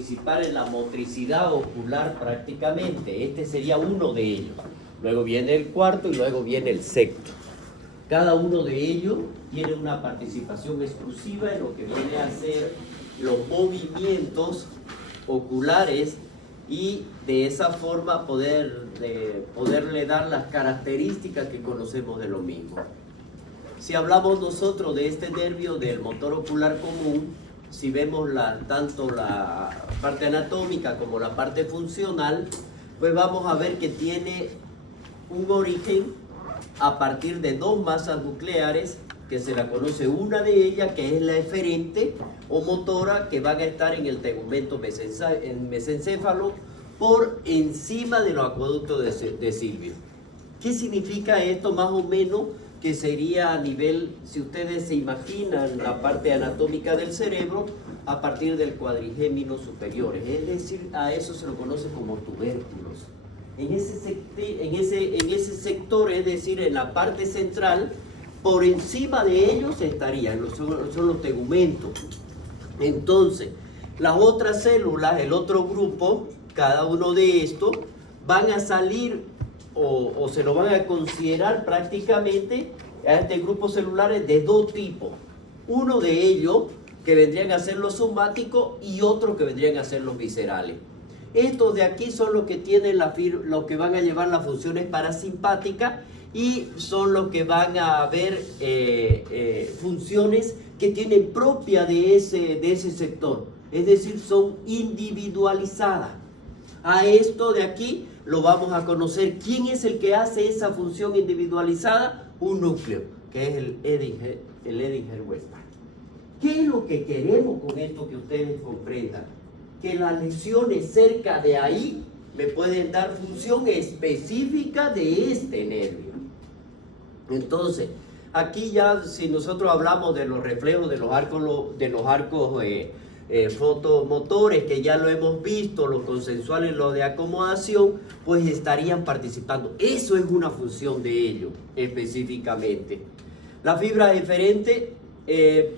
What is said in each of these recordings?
participar en la motricidad ocular prácticamente. Este sería uno de ellos. Luego viene el cuarto y luego viene el sexto. Cada uno de ellos tiene una participación exclusiva en lo que viene a ser los movimientos oculares y de esa forma poderle dar las características que conocemos de lo mismo. Si hablamos nosotros de este nervio del motor ocular común, si vemos tanto la parte anatómica como la parte funcional, pues vamos a ver que tiene un origen a partir de dos masas nucleares, que se la conoce una de ellas, que es la eferente o motora, que van a estar en el tegumento mesencéfalo por encima de los acueductos de Silvio. ¿Qué significa esto más o menos? Que sería a nivel, si ustedes se imaginan la parte anatómica del cerebro, a partir del cuadrigémino superior, es decir, a eso se lo conoce como tubérculos. En ese sector, es decir, en la parte central, por encima de ellos estarían, son los tegumentos. Entonces, las otras células, el otro grupo, cada uno de estos, van a salir o se lo van a considerar prácticamente a este grupo celulares de dos tipos. Uno de ellos que vendrían a ser los somáticos y otro que vendrían a ser los viscerales. Estos de aquí son los que tienen los que van a llevar las funciones parasimpáticas y son los que van a ver funciones que tienen propia de ese sector. Es decir, son individualizadas. A esto de aquí lo vamos a conocer. ¿Quién es el que hace esa función individualizada? Un núcleo, que es el Edinger-Westphal. ¿Qué es lo que queremos con esto que ustedes comprendan? Que las lesiones cerca de ahí me pueden dar función específica de este nervio. Entonces, aquí ya si nosotros hablamos de los reflejos de los arcos fotomotores, que ya lo hemos visto, los consensuales, los de acomodación, pues estarían participando. Eso es una función de ellos específicamente. Las fibras eferentes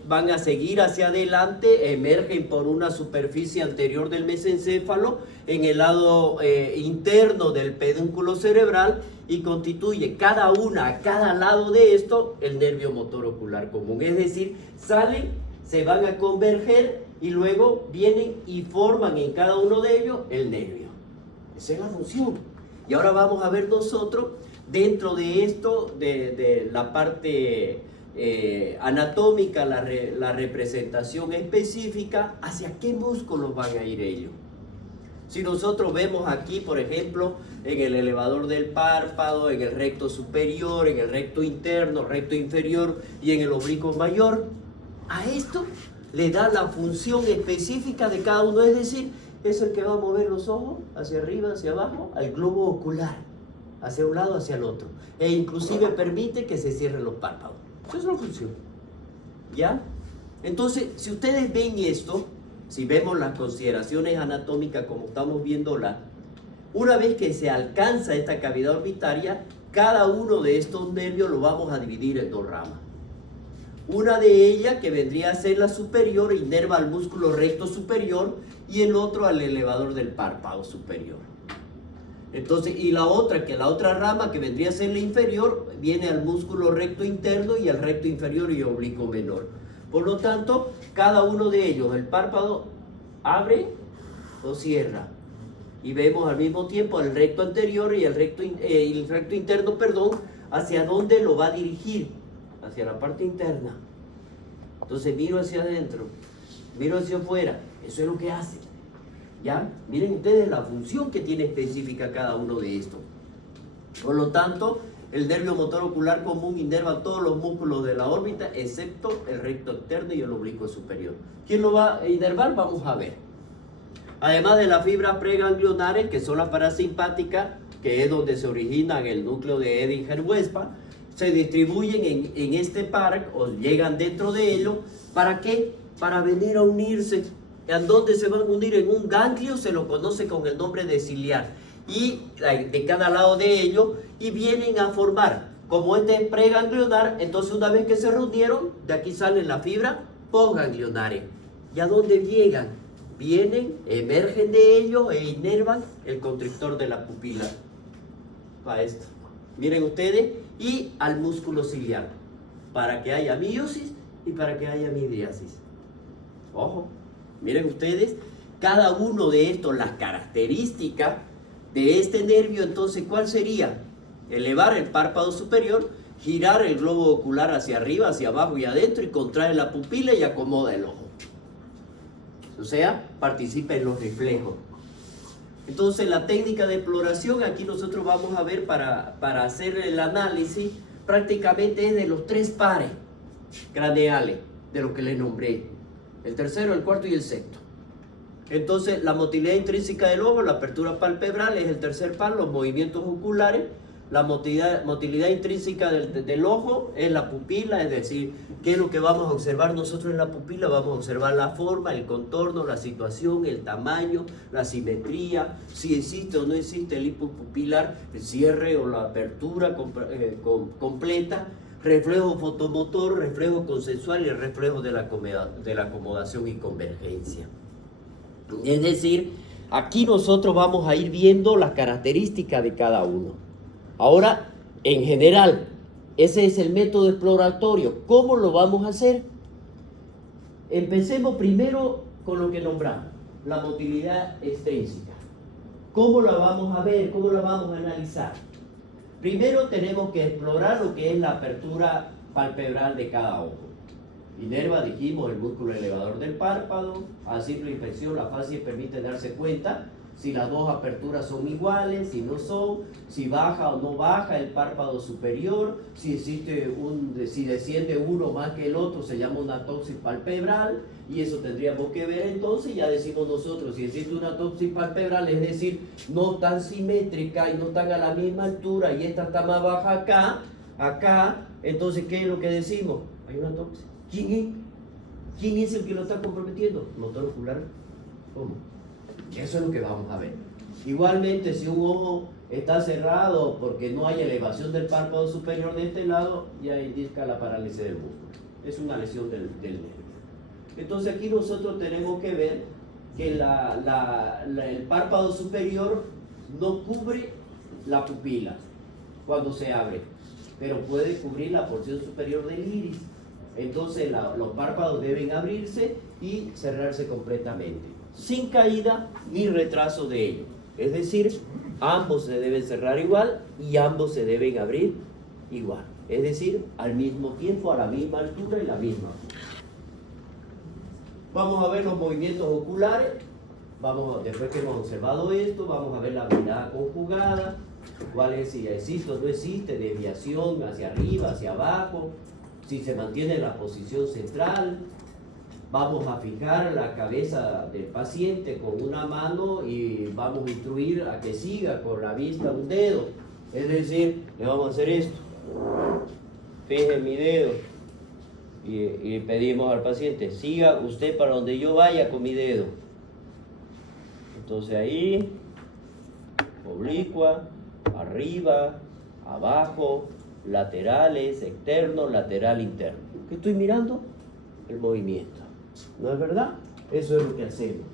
van a seguir hacia adelante, emergen por una superficie anterior del mesencéfalo en el lado interno del pedúnculo cerebral y constituye a cada lado de esto el nervio motor ocular común. Es decir, salen, se van a converger y luego vienen y forman en cada uno de ellos el nervio. Esa es la función. Y ahora vamos a ver nosotros dentro de esto, de la parte anatómica, la representación específica, hacia qué músculos van a ir ellos. Si nosotros vemos aquí, por ejemplo, en el elevador del párpado, en el recto superior, en el recto interno, recto inferior y en el oblicuo mayor, a esto le da la función específica de cada uno, es decir, es el que va a mover los ojos hacia arriba, hacia abajo, al globo ocular, hacia un lado, hacia el otro, e inclusive permite que se cierren los párpados. Esa es la función, ¿ya? Entonces, si ustedes ven esto, si vemos las consideraciones anatómicas como estamos viéndola, una vez que se alcanza esta cavidad orbitaria, cada uno de estos nervios lo vamos a dividir en dos ramas. Una de ellas, que vendría a ser la superior, inerva al músculo recto superior, y el otro al elevador del párpado superior. Entonces, y la otra rama, que vendría a ser la inferior, viene al músculo recto interno y al recto inferior y oblicuo menor. Por lo tanto, cada uno de ellos, el párpado abre o cierra. Y vemos al mismo tiempo el recto anterior y el recto interno, hacia dónde lo va a dirigir, hacia la parte interna. Entonces miro hacia adentro, miro hacia afuera, eso es lo que hace. ¿Ya? Miren ustedes la función que tiene específica cada uno de estos. Por lo tanto, el nervio motor ocular común inerva todos los músculos de la órbita, excepto el recto externo y el oblicuo superior. ¿Quién lo va a inervar? Vamos a ver. Además de las fibras preganglionares, que son las parasimpáticas, que es donde se originan el núcleo de Edinger-Westphal, se distribuyen en este parc o llegan dentro de ello. ¿Para qué? Para venir a unirse. ¿En dónde se van a unir? En un ganglio, se lo conoce con el nombre de ciliar. Y de cada lado de ello, y vienen a formar, como este es preganglionar, entonces una vez que se reunieron, de aquí salen las fibras postganglionares. ¿Y a dónde llegan? vienen, emergen de ellos e inervan el constrictor de la pupila. Para esto. Miren ustedes, y al músculo ciliar, para que haya miosis y para que haya midriasis. Ojo, miren ustedes, cada uno de estos, las características de este nervio. Entonces, ¿cuál sería? Elevar el párpado superior, girar el globo ocular hacia arriba, hacia abajo y adentro, y contrae la pupila y acomoda el ojo. O sea, participa en los reflejos. Entonces, la técnica de exploración, aquí nosotros vamos a ver para hacer el análisis, prácticamente es de los 3 pares craneales, de los que les nombré. El tercero, el cuarto y el sexto. Entonces, la motilidad intrínseca del ojo, la apertura palpebral es el tercer par, los movimientos oculares. La motilidad intrínseca del ojo es la pupila, es decir, ¿qué es lo que vamos a observar nosotros en la pupila? Vamos a observar la forma, el contorno, la situación, el tamaño, la simetría, si existe o no existe el hipo pupilar, el cierre o la apertura completa, reflejo fotomotor, reflejo consensual y el reflejo de la acomodación y convergencia. Es decir, aquí nosotros vamos a ir viendo las características de cada uno. Ahora, en general, ese es el método exploratorio. ¿Cómo lo vamos a hacer? Empecemos primero con lo que nombramos, la motilidad extrínseca. ¿Cómo la vamos a ver? ¿Cómo la vamos a analizar? Primero tenemos que explorar lo que es la apertura palpebral de cada ojo. Inerva, dijimos, el músculo elevador del párpado. A simple inspección, la fascia permite darse cuenta si las dos aperturas son iguales, si no son, si baja o no baja el párpado superior, si desciende uno más que el otro, se llama una atopsis palpebral, y eso tendríamos que ver entonces. Ya decimos nosotros, si existe una atopsis palpebral, es decir, no tan simétrica y no tan a la misma altura, y esta está más baja acá, entonces, ¿qué es lo que decimos? Hay una atopsis. ¿Quién es? ¿Quién es el que lo está comprometiendo? ¿Motor ocular? ¿Cómo? Eso es lo que vamos a ver. Igualmente, si un ojo está cerrado porque no hay elevación del párpado superior de este lado, ya indica la parálisis del músculo. Es una lesión del nervio. Entonces aquí nosotros tenemos que ver que el párpado superior no cubre la pupila cuando se abre, pero puede cubrir la porción superior del iris. Entonces los párpados deben abrirse y cerrarse completamente, sin caída ni retraso de ello. Es decir, ambos se deben cerrar igual y ambos se deben abrir igual. Es decir, al mismo tiempo, a la misma altura y la misma. Vamos a ver los movimientos oculares. Después que hemos observado esto, vamos a ver la mirada conjugada. ¿Cuál es? Si existe o no existe desviación hacia arriba, hacia abajo. Si se mantiene la posición central. Vamos a fijar la cabeza del paciente con una mano y vamos a instruir a que siga con la vista un dedo. Es decir, le vamos a hacer esto. Fije mi dedo y pedimos al paciente, siga usted para donde yo vaya con mi dedo. Entonces ahí, oblicua, arriba, abajo, laterales, externo, lateral, interno. ¿Qué estoy mirando? El movimiento. ¿No es verdad? Eso es lo que hacemos.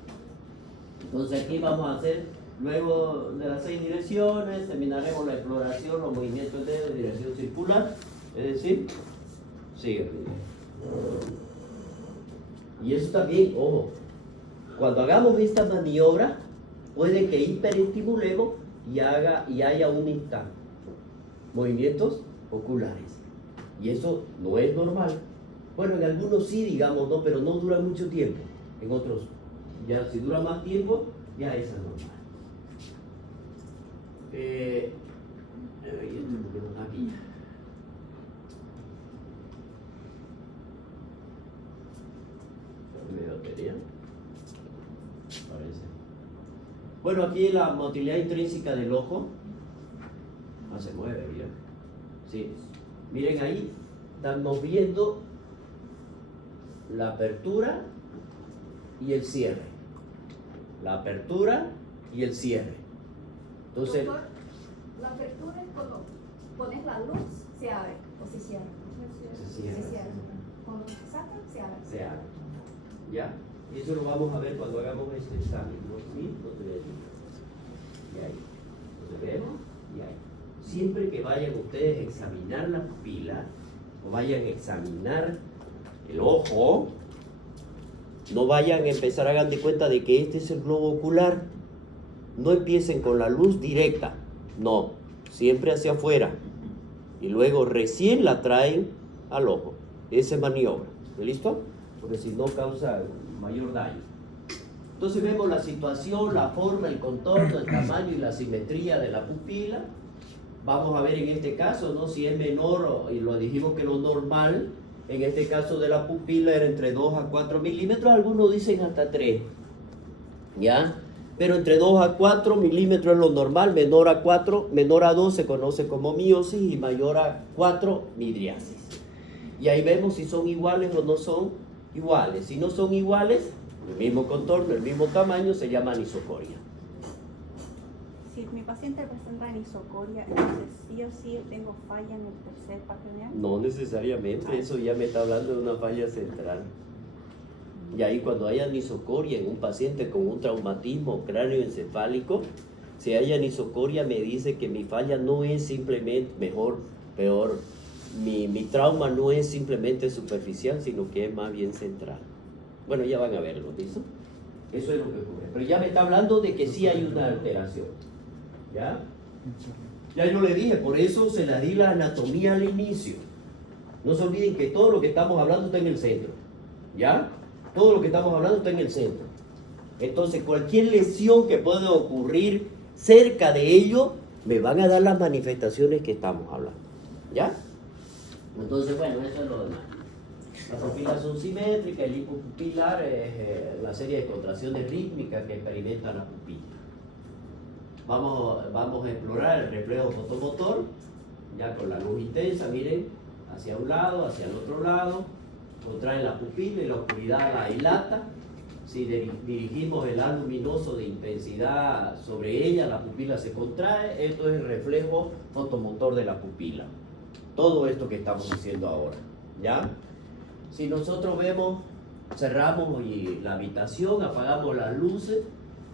Entonces aquí vamos a hacer, luego de las 6 direcciones, terminaremos la exploración, los movimientos de dirección circular, es decir, sigue. Y eso también, ojo, cuando hagamos esta maniobra, puede que hiperestimulemos y haya un instante. Movimientos oculares. Y eso no es normal. Bueno, en algunos sí, digamos, no, pero no dura mucho tiempo. En otros, ya si dura más tiempo, ya es anormal. Aquí. ¿Me batería? Parece. Bueno, aquí la motilidad intrínseca del ojo. No se mueve, ¿ya? Sí. Miren ahí, estamos viendo la apertura y el cierre. La apertura y el cierre. Entonces, doctor, la apertura es cuando pones la luz, se abre o se cierra. Se cierra. Se cierra. Cuando se saca, se abre. se abre. ¿Ya? Eso lo vamos a ver cuando hagamos este examen, ¿no? ¿Sí? No te voy a decir. Y ahí. ¿Lo vemos? Y ahí. Siempre que vayan ustedes a examinar la pupila o vayan a examinar el ojo, no vayan a empezar, hagan de cuenta de que este es el globo ocular. No empiecen con la luz directa, no, siempre hacia afuera. Y luego recién la traen al ojo. Esa es maniobra. ¿Listo? Porque si no causa mayor daño. Entonces vemos la situación, la forma, el contorno, el tamaño y la simetría de la pupila. Vamos a ver en este caso, ¿no? Si es menor, y lo dijimos que lo normal, en este caso de la pupila era entre 2 a 4 milímetros, algunos dicen hasta 3, ¿ya? Pero entre 2 a 4 milímetros es lo normal, menor a 4, menor a 2 se conoce como miosis y mayor a 4, midriasis. Y ahí vemos si son iguales o no son iguales. Si no son iguales, el mismo contorno, el mismo tamaño, se llama anisocoria. Si mi paciente presenta anisocoria, entonces sí o sí tengo falla en el tercer papilar. No necesariamente, eso ya me está hablando de una falla central. Y ahí cuando hay anisocoria en un paciente con un traumatismo cráneoencefálico, si hay anisocoria me dice que mi falla no es simplemente, peor, mi trauma no es simplemente superficial, sino que es más bien central. Bueno, ya van a verlo, ¿listo? Eso es lo que ocurre. Pero ya me está hablando de que sí hay una alteración. ¿Ya? Ya yo le dije, por eso se la di la anatomía al inicio. No se olviden que todo lo que estamos hablando está en el centro. ¿Ya? Todo lo que estamos hablando está en el centro. Entonces, cualquier lesión que pueda ocurrir cerca de ello, me van a dar las manifestaciones que estamos hablando. ¿Ya? Entonces, bueno, eso es lo demás. Las pupilas son simétricas, el hipopupilar es la serie de contracciones rítmicas que experimenta la pupila. Vamos a explorar el reflejo fotomotor, ya con la luz intensa, miren, hacia un lado, hacia el otro lado, contrae la pupila y la oscuridad la dilata. Si dirigimos el haz luminoso de intensidad sobre ella, la pupila se contrae. Esto es el reflejo fotomotor de la pupila. Todo esto que estamos haciendo ahora, ¿ya? Si nosotros vemos, cerramos la habitación, apagamos las luces,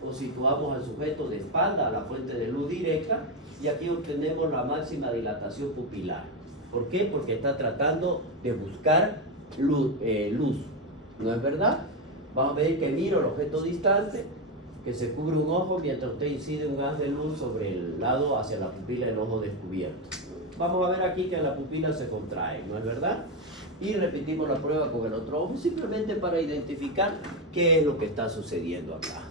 o situamos al sujeto de espalda a la fuente de luz directa, y aquí obtenemos la máxima dilatación pupilar. ¿Por qué? Porque está tratando de buscar luz, ¿no es verdad? Vamos a ver que miro el objeto distante, que se cubre un ojo mientras usted incide un haz de luz sobre el lado hacia la pupila del ojo descubierto. Vamos a ver aquí que la pupila se contrae, ¿no es verdad? Y repetimos la prueba con el otro ojo, simplemente para identificar qué es lo que está sucediendo acá.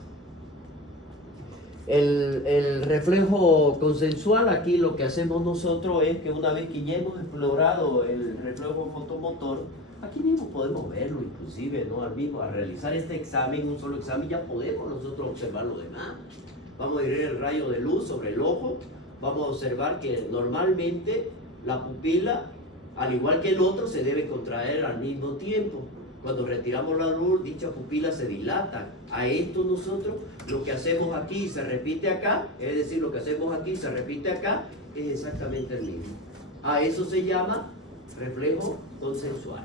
El reflejo consensual, aquí lo que hacemos nosotros es que una vez que ya hemos explorado el reflejo fotomotor, aquí mismo podemos verlo inclusive, ¿no? Al realizar este examen, un solo examen, ya podemos nosotros observar lo demás. Vamos a ir el rayo de luz sobre el ojo, vamos a observar que normalmente la pupila, al igual que el otro, se debe contraer al mismo tiempo. Cuando retiramos la luz, dicha pupila se dilata. A esto nosotros lo que hacemos aquí se repite acá, es decir, lo que hacemos aquí se repite acá, es exactamente el mismo. A eso se llama reflejo consensual.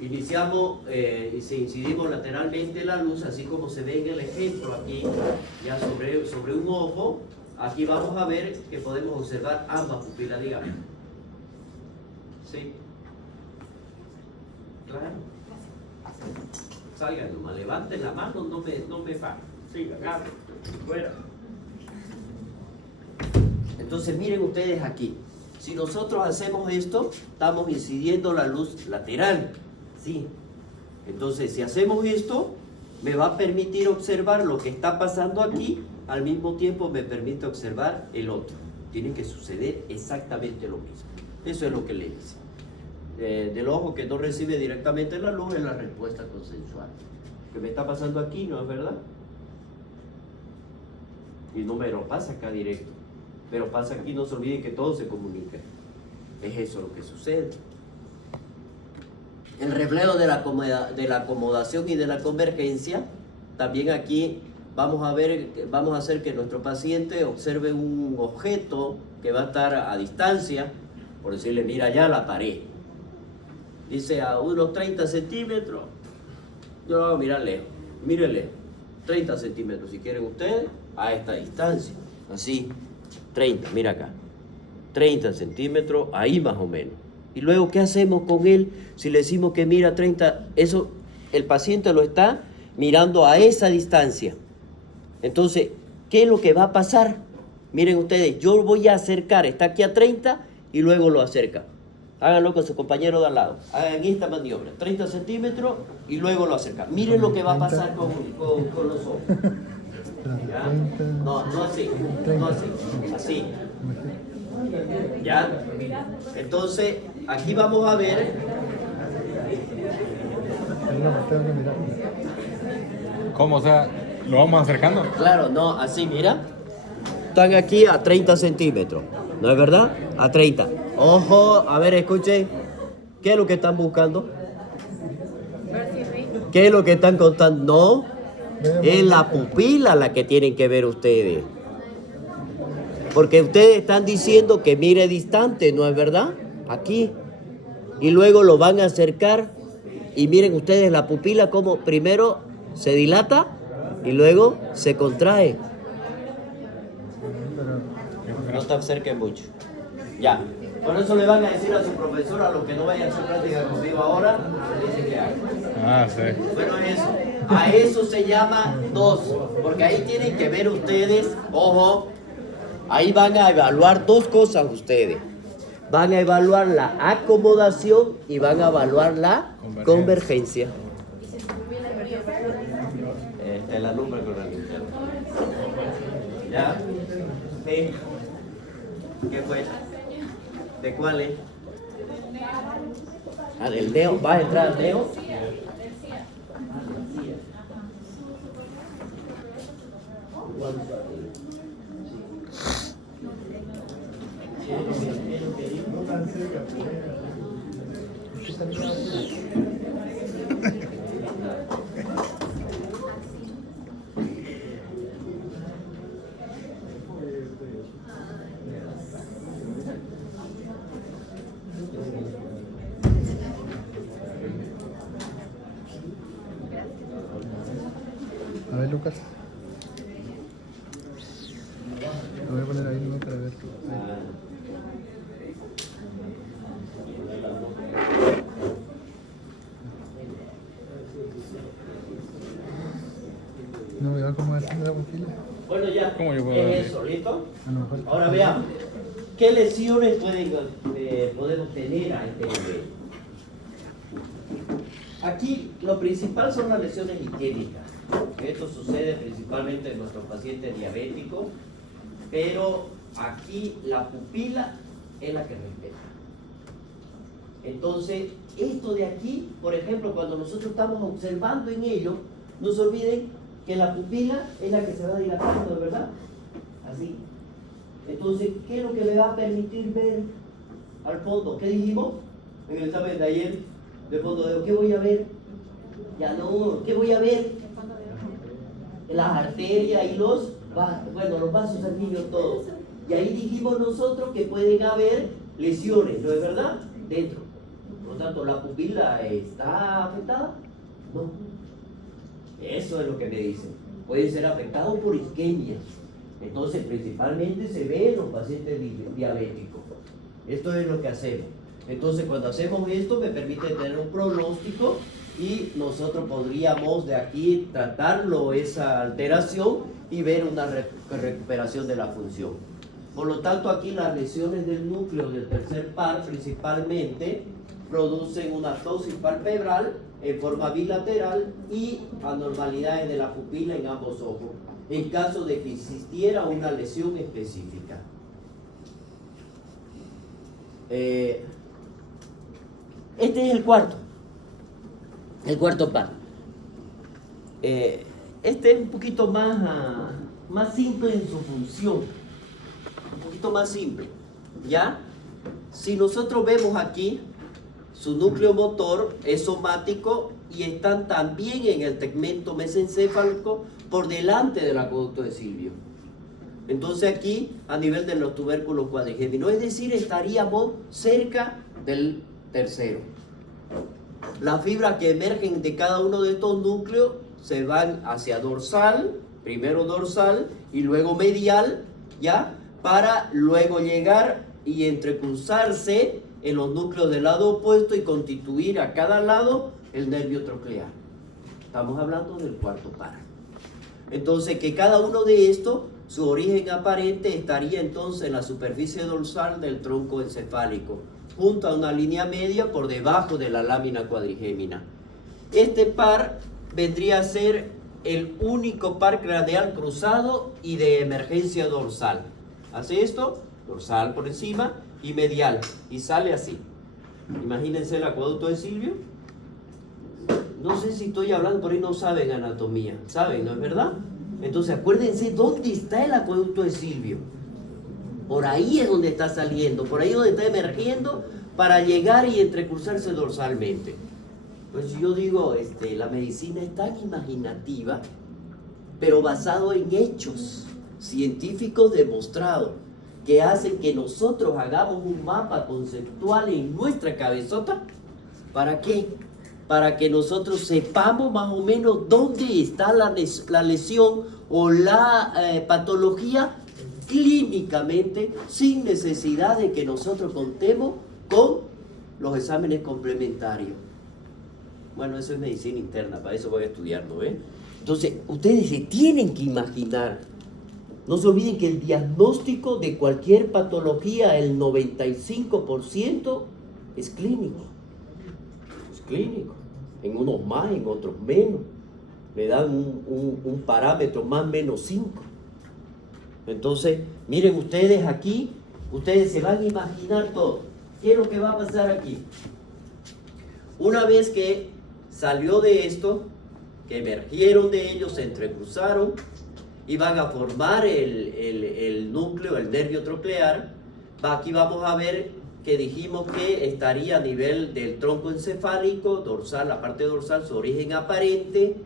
Iniciamos y se incidimos lateralmente la luz, así como se ve en el ejemplo aquí, ya sobre un ojo. Aquí vamos a ver que podemos observar ambas pupilas, dígame. Sí. Claro. Salgan nomás, levanten la mano, no me paren. Sigan, agarren, fuera. Entonces miren ustedes aquí. Si nosotros hacemos esto, estamos incidiendo la luz lateral. ¿Sí? Entonces, si hacemos esto, me va a permitir observar lo que está pasando aquí, al mismo tiempo me permite observar el otro. Tiene que suceder exactamente lo mismo. Eso es lo que le dice. Del ojo que no recibe directamente la luz es la respuesta consensual. Que me está pasando aquí, ¿no es verdad? Y no me lo pasa acá directo, pero pasa aquí, no se olviden que todo se comunica. Es eso lo que sucede. El reflejo de la acomodación y de la convergencia, también aquí vamos a hacer que nuestro paciente observe un objeto que va a estar a distancia, por decirle, mira allá la pared. Dice a unos 30 centímetros, yo lo voy a mirar lejos. Mírele, 30 centímetros si quieren ustedes, a esta distancia. Así, 30, mira acá. 30 centímetros, ahí más o menos. Y luego, ¿qué hacemos con él? Si le decimos que mira 30, eso el paciente lo está mirando a esa distancia. Entonces, ¿qué es lo que va a pasar? Miren ustedes, yo voy a acercar, está aquí a 30 y luego lo acerca. Háganlo con su compañero de al lado. Hagan esta maniobra, 30 centímetros y luego lo acerca. Miren lo que va a pasar con los ojos. ¿Ya? No, no así, no así, así. ¿Ya? Entonces, aquí vamos a ver. ¿Cómo? O sea, ¿lo vamos acercando? Claro, no, así, mira. Están aquí a 30 centímetros, ¿no es verdad? A 30. Ojo, a ver, escuchen. ¿Qué es lo que están buscando? ¿Qué es lo que están contando? No, es la pupila la que tienen que ver ustedes. Porque ustedes están diciendo que mire distante, ¿no es verdad? Aquí. Y luego lo van a acercar. Y miren ustedes la pupila como primero se dilata y luego se contrae. No te acerquen mucho. Ya. Por eso le van a decir a su profesor, a los que no vayan a hacer práctica conmigo ahora, le dicen que hagan. Ah, sí. Bueno, eso. A eso se llama 2. Porque ahí tienen que ver ustedes, ojo, ahí van a evaluar 2 cosas ustedes. Van a evaluar la acomodación y van a evaluar la convergencia. La alumbra con la linterna. ¿Ya? Sí. ¿Qué fue? ¿De cuál es? Ah, del dedo. ¿Va a entrar al dedo? A ver, Lucas. Lo voy a poner ahí no para ver. No veo cómo hacer la pupila. Bueno, ya. ¿Cómo yo puedo ver? Es eso, ¿listo? A lo mejor. Ahora veamos. ¿Qué lesiones podemos tener a este nivel? Aquí lo principal son las lesiones isquémicas. Esto sucede principalmente en nuestros pacientes diabéticos, pero aquí la pupila es la que respeta. Entonces, esto de aquí, por ejemplo, cuando nosotros estamos observando en ello, no se olviden que la pupila es la que se va dilatando, ¿verdad? Así. Entonces, ¿qué es lo que le va a permitir ver al fondo? ¿Qué dijimos en el examen de ayer de fondo de ojo? ¿Qué voy a ver? Ya no, ¿qué voy a ver? Las arterias y los vasos sanguíneos todos. Y ahí dijimos nosotros que pueden haber lesiones, ¿no es verdad? Dentro. Por lo tanto, ¿la pupila está afectada? No. Eso es lo que me dicen. Pueden ser afectados por isquemia. Entonces, principalmente se ve en los pacientes diabéticos. Esto es lo que hacemos. Entonces, cuando hacemos esto, me permite tener un pronóstico y nosotros podríamos de aquí tratarlo, esa alteración, y ver una recuperación de la función. Por lo tanto, aquí las lesiones del núcleo del tercer par principalmente producen una ptosis palpebral en forma bilateral y anormalidades de la pupila en ambos ojos, en caso de que existiera una lesión específica. Este es el cuarto par. Este es un poquito más simple en su función, un poquito más simple, ¿ya? Si nosotros vemos aquí, su núcleo motor es somático y están también en el tegmento mesencéfalico por delante del acueducto de Silvio. Entonces aquí, a nivel de los tubérculos cuadrigéminos, es decir, estaríamos cerca del tercero. Las fibras que emergen de cada uno de estos núcleos se van hacia dorsal, primero dorsal y luego medial, ¿ya? Para luego llegar y entrecruzarse en los núcleos del lado opuesto y constituir a cada lado el nervio troclear. Estamos hablando del cuarto par. Entonces, que cada uno de estos, su origen aparente estaría entonces en la superficie dorsal del tronco encefálico, junto a una línea media por debajo de la lámina cuadrigémina. Este par vendría a ser el único par craneal cruzado y de emergencia dorsal. Hace esto, dorsal por encima y medial, y sale así. Imagínense el acueducto de Silvio. No sé si estoy hablando, por ahí no saben anatomía. ¿Saben, no es verdad? Entonces acuérdense dónde está el acueducto de Silvio. Por ahí es donde está saliendo, por ahí es donde está emergiendo para llegar y entrecruzarse dorsalmente. Pues yo digo, la medicina es tan imaginativa, pero basado en hechos científicos demostrados, que hacen que nosotros hagamos un mapa conceptual en nuestra cabezota. ¿Para qué? Para que nosotros sepamos más o menos dónde está la lesión o la patología clínicamente, sin necesidad de que nosotros contemos con los exámenes complementarios. Bueno, eso es medicina interna, para eso voy a estudiarlo, ¿eh? Entonces, ustedes se tienen que imaginar. No se olviden que el diagnóstico de cualquier patología, el 95% es clínico. Es clínico. En unos más, en otros menos. Le dan un parámetro más o menos 5. Entonces, miren ustedes aquí, ustedes se van a imaginar todo. ¿Qué es lo que va a pasar aquí? Una vez que salió de esto, que emergieron de ellos, se entrecruzaron y van a formar el núcleo, el nervio troclear. Aquí vamos a ver que dijimos que estaría a nivel del tronco encefálico, dorsal, la parte dorsal, su origen aparente,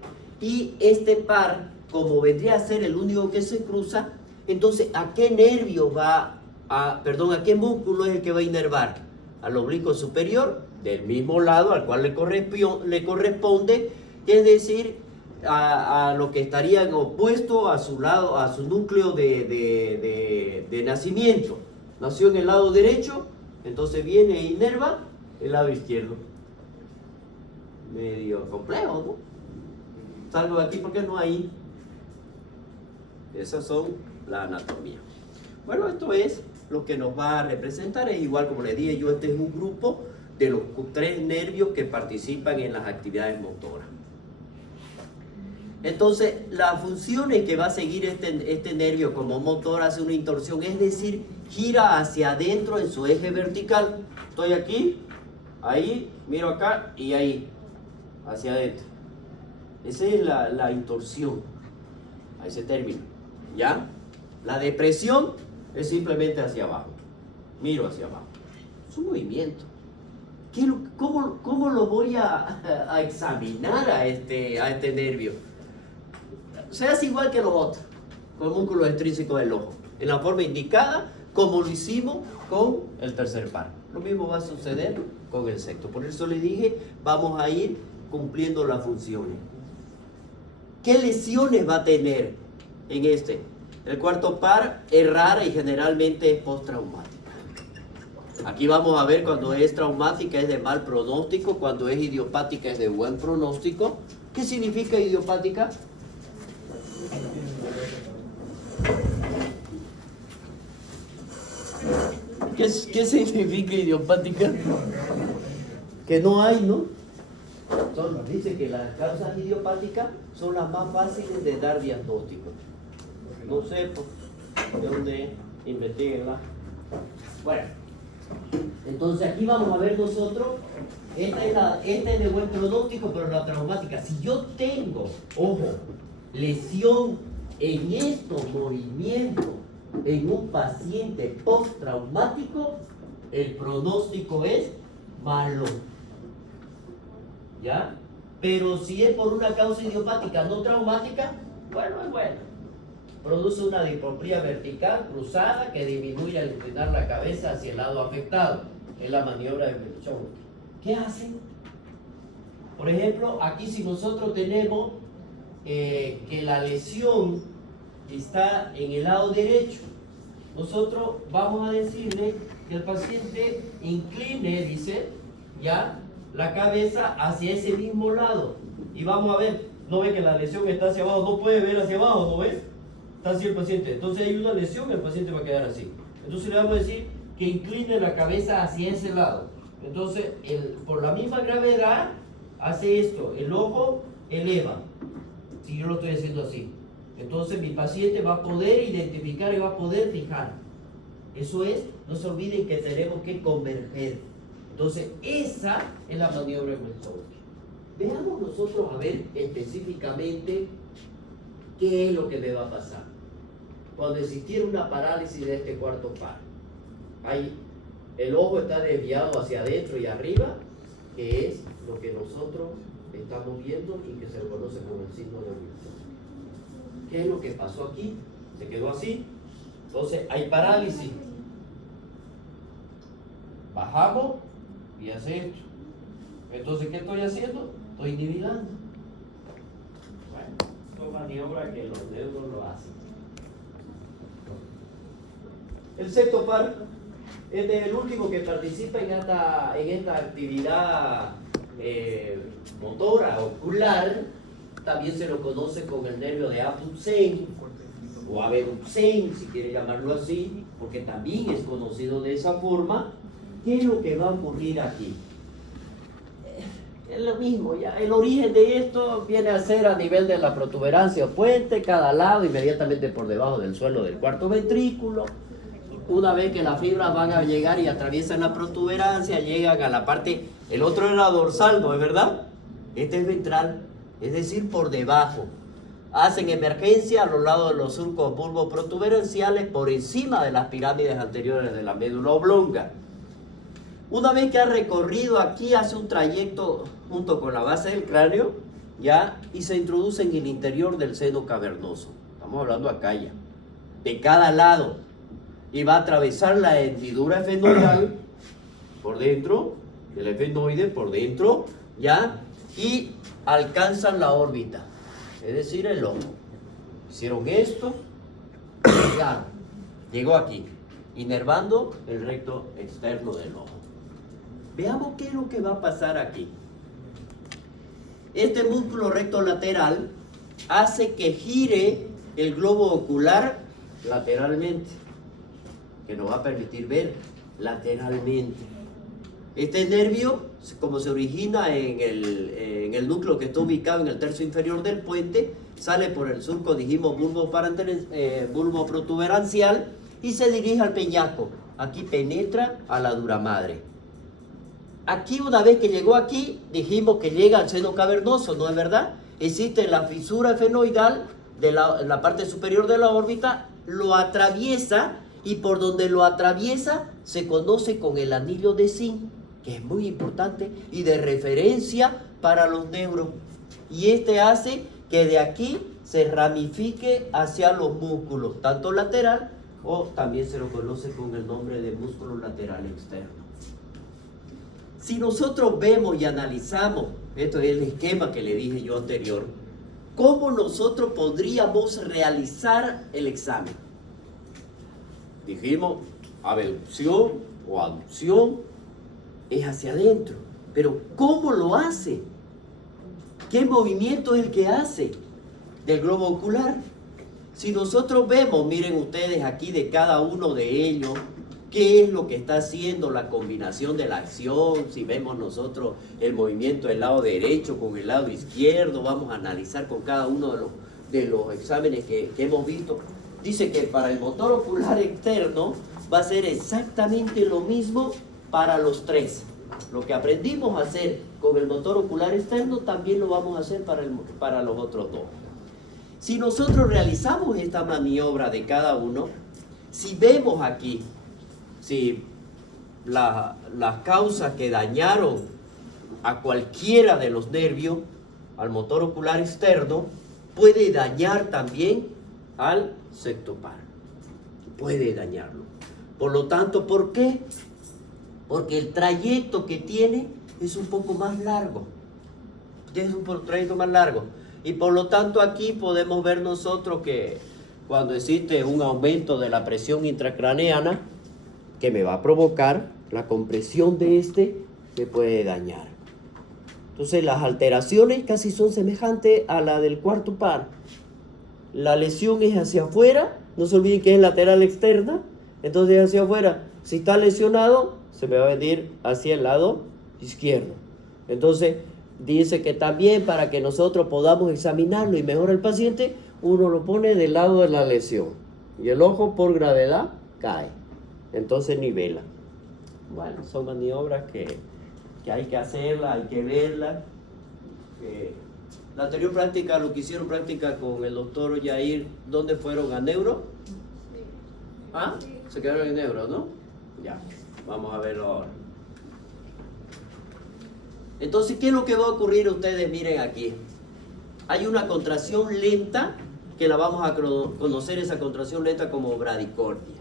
y este par, como vendría a ser el único que se cruza, entonces, ¿a qué nervio a qué músculo es el que va a inervar? Al oblicuo superior, del mismo lado al cual le corresponde, es decir, a lo que estarían opuesto a su lado, a su núcleo de nacimiento. Nació en el lado derecho, entonces viene e inerva el lado izquierdo. Medio complejo, ¿no? Salgo de aquí porque no hay. Esas son la anatomía. Bueno, esto es lo que nos va a representar. Es igual, como les dije yo, este es un grupo de los 3 nervios que participan en las actividades motoras. Entonces, las funciones que va a seguir este nervio como motor hace una intorsión, es decir, gira hacia adentro en su eje vertical. Estoy aquí, ahí, miro acá y ahí, hacia adentro. Esa es la intorsión, a ese término, ¿ya? La depresión es simplemente hacia abajo, miro hacia abajo. Es un movimiento. ¿Cómo lo voy a examinar a este nervio? Se hace igual que los otros, con el músculo extrínseco del ojo, en la forma indicada, como lo hicimos con el tercer par. Lo mismo va a suceder con el sexto. Por eso le dije, vamos a ir cumpliendo las funciones. ¿Qué lesiones va a tener en este? El cuarto par es rara y generalmente es postraumática. Aquí vamos a ver cuando es traumática es de mal pronóstico, cuando es idiopática es de buen pronóstico. ¿Qué significa idiopática? ¿Qué significa idiopática? Que no hay, ¿no? Dice que las causas idiopáticas son las más fáciles de dar diagnóstico. No sé de dónde investiguenla. Bueno, entonces aquí vamos a ver nosotros, esta es de buen pronóstico, pero la traumática. Si yo tengo, ojo, lesión en estos movimientos en un paciente postraumático, el pronóstico es malo. ¿Ya? Pero si es por una causa idiopática no traumática, bueno, es bueno. Produce una diplopía vertical cruzada que disminuye al inclinar la cabeza hacia el lado afectado. Es la maniobra de Melchor. ¿Qué hacen? Por ejemplo, aquí si nosotros tenemos que la lesión está en el lado derecho, nosotros vamos a decirle que el paciente incline, dice, ya, la cabeza hacia ese mismo lado. Y vamos a ver, no ve que la lesión está hacia abajo, no puede ver hacia abajo, ¿no ve? Está así el paciente. Entonces hay una lesión, el paciente va a quedar así. Entonces le vamos a decir que incline la cabeza hacia ese lado. Entonces, por la misma gravedad, hace esto, el ojo eleva. Si yo lo estoy haciendo así. Entonces mi paciente va a poder identificar y va a poder fijar. Eso es, no se olviden que tenemos que converger. Entonces, esa es la maniobra de Westowski. Veamos nosotros a ver específicamente qué es lo que me va a pasar cuando existiera una parálisis de este cuarto par. Ahí el ojo está desviado hacia adentro y arriba, que es lo que nosotros estamos viendo y que se le conoce como el signo de Newton. ¿Qué es lo que pasó aquí? Se quedó así. Entonces hay parálisis. Bajamos y hace esto. Entonces, ¿qué estoy haciendo? Estoy nivelando. Bueno, son maniobras que los dedos lo hacen. El sexto par, este es el último que participa en esta actividad motora ocular. También se lo conoce con el nervio de Abducens o Abducens, si quiere llamarlo así, porque también es conocido de esa forma. ¿Qué es lo que va a ocurrir aquí? Es lo mismo, ya el origen de esto viene a ser a nivel de la protuberancia o puente, cada lado inmediatamente por debajo del suelo del cuarto ventrículo. Una vez que las fibras van a llegar y atraviesan la protuberancia, llegan a la parte, el otro era dorsal, ¿no es verdad? Este es ventral, es decir, por debajo. Hacen emergencia a los lados de los surcos bulboprotuberanciales por encima de las pirámides anteriores de la médula oblonga. Una vez que ha recorrido aquí, hace un trayecto junto con la base del cráneo, ya, y se introduce en el interior del seno cavernoso. Estamos hablando acá ya, de cada lado. Y va a atravesar la hendidura efenoidal por dentro, el efenoide por dentro, ya, y alcanzan la órbita, es decir, el ojo. Hicieron esto, llegaron, llegó aquí, inervando el recto externo del ojo. Veamos qué es lo que va a pasar aquí. Este músculo recto lateral hace que gire el globo ocular lateralmente, que nos va a permitir ver lateralmente. Este nervio, como se origina en el núcleo que está ubicado en el tercio inferior del puente, sale por el surco, dijimos, bulboprotuberancial y se dirige al peñasco. Aquí penetra a la dura madre. Aquí, una vez que llegó aquí, dijimos que llega al seno cavernoso, ¿no es verdad? Existe la fisura efenoidal de la parte superior de la órbita, lo atraviesa y por donde lo atraviesa se conoce con el anillo de zinc, que es muy importante y de referencia para los neuros. Y este hace que de aquí se ramifique hacia los músculos, tanto lateral o también se lo conoce con el nombre de músculo lateral externo. Si nosotros vemos y analizamos, esto es el esquema que le dije yo anterior, ¿cómo nosotros podríamos realizar el examen? Dijimos, abducción o aducción es hacia adentro, pero ¿cómo lo hace? ¿Qué movimiento es el que hace del globo ocular? Si nosotros vemos, miren ustedes aquí de cada uno de ellos, qué es lo que está haciendo la combinación de la acción. Si vemos nosotros el movimiento del lado derecho con el lado izquierdo, vamos a analizar con cada uno de los exámenes que hemos visto. Dice que para el motor ocular externo va a ser exactamente lo mismo para los tres. Lo que aprendimos a hacer con el motor ocular externo también lo vamos a hacer para los otros dos. Si nosotros realizamos esta maniobra de cada uno, si vemos aquí, si las causas que dañaron a cualquiera de los nervios, al motor ocular externo, puede dañar también al sexto par. Puede dañarlo. Por lo tanto, ¿por qué? Porque el trayecto que tiene es un poco más largo. Es un trayecto más largo. Y por lo tanto aquí podemos ver nosotros que cuando existe un aumento de la presión intracraneana, que me va a provocar la compresión de se puede dañar. Entonces las alteraciones casi son semejantes a la del cuarto par. La lesión es hacia afuera, no se olviden que es lateral externa, entonces hacia afuera. Si está lesionado, se me va a venir hacia el lado izquierdo. Entonces dice que también para que nosotros podamos examinarlo y mejorar al paciente, uno lo pone del lado de la lesión y el ojo por gravedad cae, entonces nivela. Bueno, son maniobras que hay que hacerlas, hay que verlas. La anterior práctica, lo que hicieron práctica con el doctor Yair, ¿dónde fueron? ¿A neuro? ¿Ah? Se quedaron en neuro, ¿no? Ya, vamos a verlo ahora. Entonces, ¿qué es lo que va a ocurrir? Ustedes miren aquí. Hay una contracción lenta, que la vamos a conocer esa contracción lenta como bradicordia,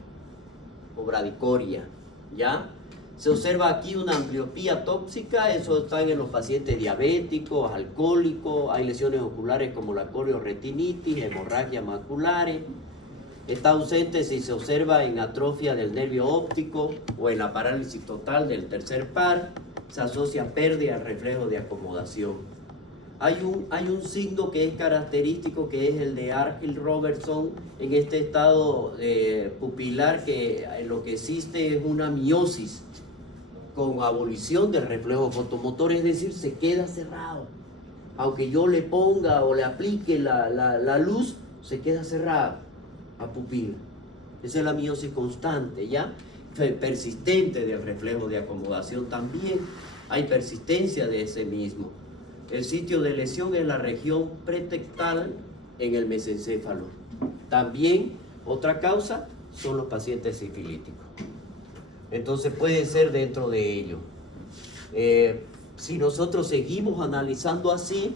o bradicoria, ¿ya? Se observa aquí una ambliopía tóxica, eso está en los pacientes diabéticos, alcohólicos, hay lesiones oculares como la corioretinitis, hemorragias maculares. Está ausente si se observa en atrofia del nervio óptico o en la parálisis total del tercer par. Se asocia pérdida al reflejo de acomodación. Hay un signo que es característico, que es el de Argyll-Robertson en este estado pupilar, que lo que existe es una miosis con abolición del reflejo fotomotor, es decir, se queda cerrado. Aunque yo le ponga o le aplique la luz, se queda cerrado a pupila. Esa es la miosis constante, ¿ya? Persistente del reflejo de acomodación también. Hay persistencia de ese mismo. El sitio de lesión es la región pretectal en el mesencéfalo. También, otra causa, son los pacientes sifilíticos. Entonces puede ser dentro de ello. Si nosotros seguimos analizando así,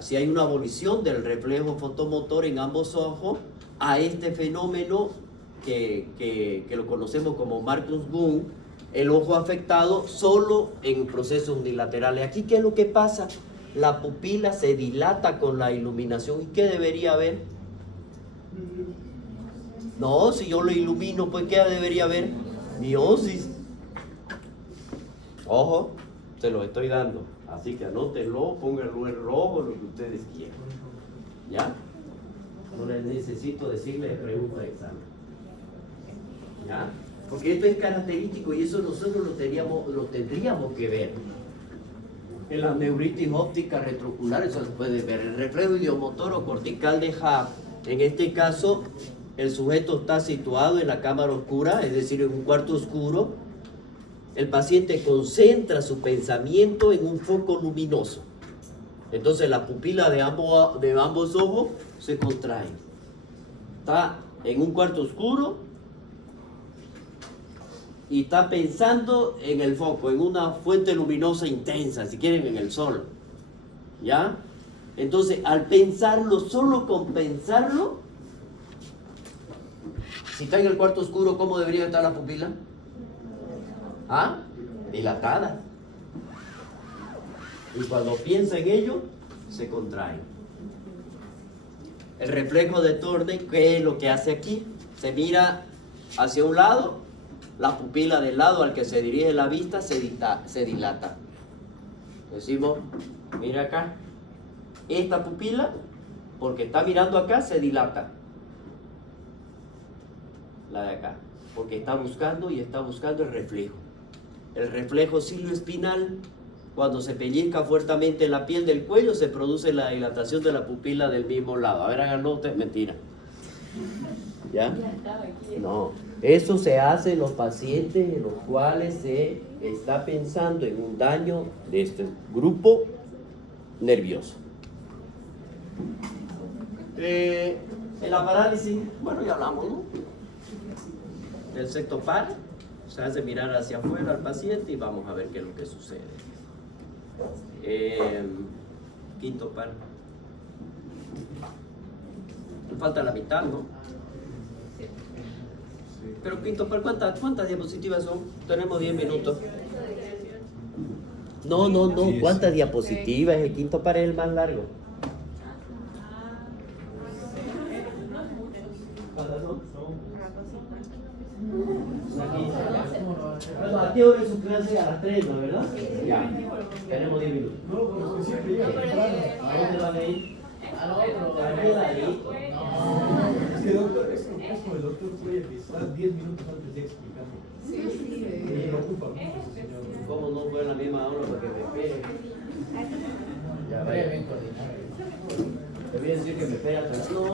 si hay una abolición del reflejo fotomotor en ambos ojos, a este fenómeno que lo conocemos como Marcus Gunn, el ojo afectado solo en procesos unilaterales. Aquí, ¿qué es lo que pasa? La pupila se dilata con la iluminación. ¿Y qué debería haber? No, si yo lo ilumino, pues ¿qué debería haber? Miosis. Ojo, se lo estoy dando. Así que anótenlo, pónganlo en rojo, lo que ustedes quieran. ¿Ya? No les necesito decirles pregunta de examen. ¿Ya? Porque esto es característico y eso nosotros lo tendríamos que ver. En la neuritis óptica retroocular, eso se puede ver. El reflejo idiomotor o cortical de Hub, en este caso, el sujeto está situado en la cámara oscura, es decir, en un cuarto oscuro. El paciente concentra su pensamiento en un foco luminoso. Entonces la pupila de ambos ojos se contraen. Está en un cuarto oscuro y está pensando en el foco, en una fuente luminosa intensa, si quieren en el sol. ¿Ya? Entonces, al pensarlo, solo con pensarlo, si está en el cuarto oscuro, ¿cómo debería estar la pupila? ¿Ah? Dilatada. Y cuando piensa en ello, se contrae. El reflejo de Thorne, ¿qué es lo que hace aquí? Se mira hacia un lado, la pupila del lado al que se dirige la vista se dilata. Decimos, mira acá, esta pupila, porque está mirando acá, se dilata. La de acá, porque está buscando el reflejo. El reflejo cilioespinal, cuando se pellizca fuertemente la piel del cuello, se produce la dilatación de la pupila del mismo lado. A ver, háganlo ustedes, mentira. ¿Ya? No, eso se hace en los pacientes en los cuales se está pensando en un daño de este grupo nervioso. En la parálisis, bueno, ya hablamos, ¿no? El sexto par, se hace mirar hacia afuera al paciente y vamos a ver qué es lo que sucede. Quinto par. Falta la mitad, ¿no? Pero quinto par, ¿cuántas diapositivas son? Tenemos 10 minutos. No, ¿cuántas diapositivas? El quinto par es el más largo. ¿Cuántas son? A las 2:50. Bueno, ¿a qué hora es su clase? A las 3, ¿no? ¿Verdad? Ya. Tenemos 10 minutos. ¿A dónde van a ir? ¿A qué hora ahí? Es que doctor, es como el doctor puede empezar 10 minutos antes de explicar. Me preocupa mucho ese señor. ¿Cómo no fue a la misma hora para que me espere? Ya, vaya. Te voy a decir que me espere atrás. No.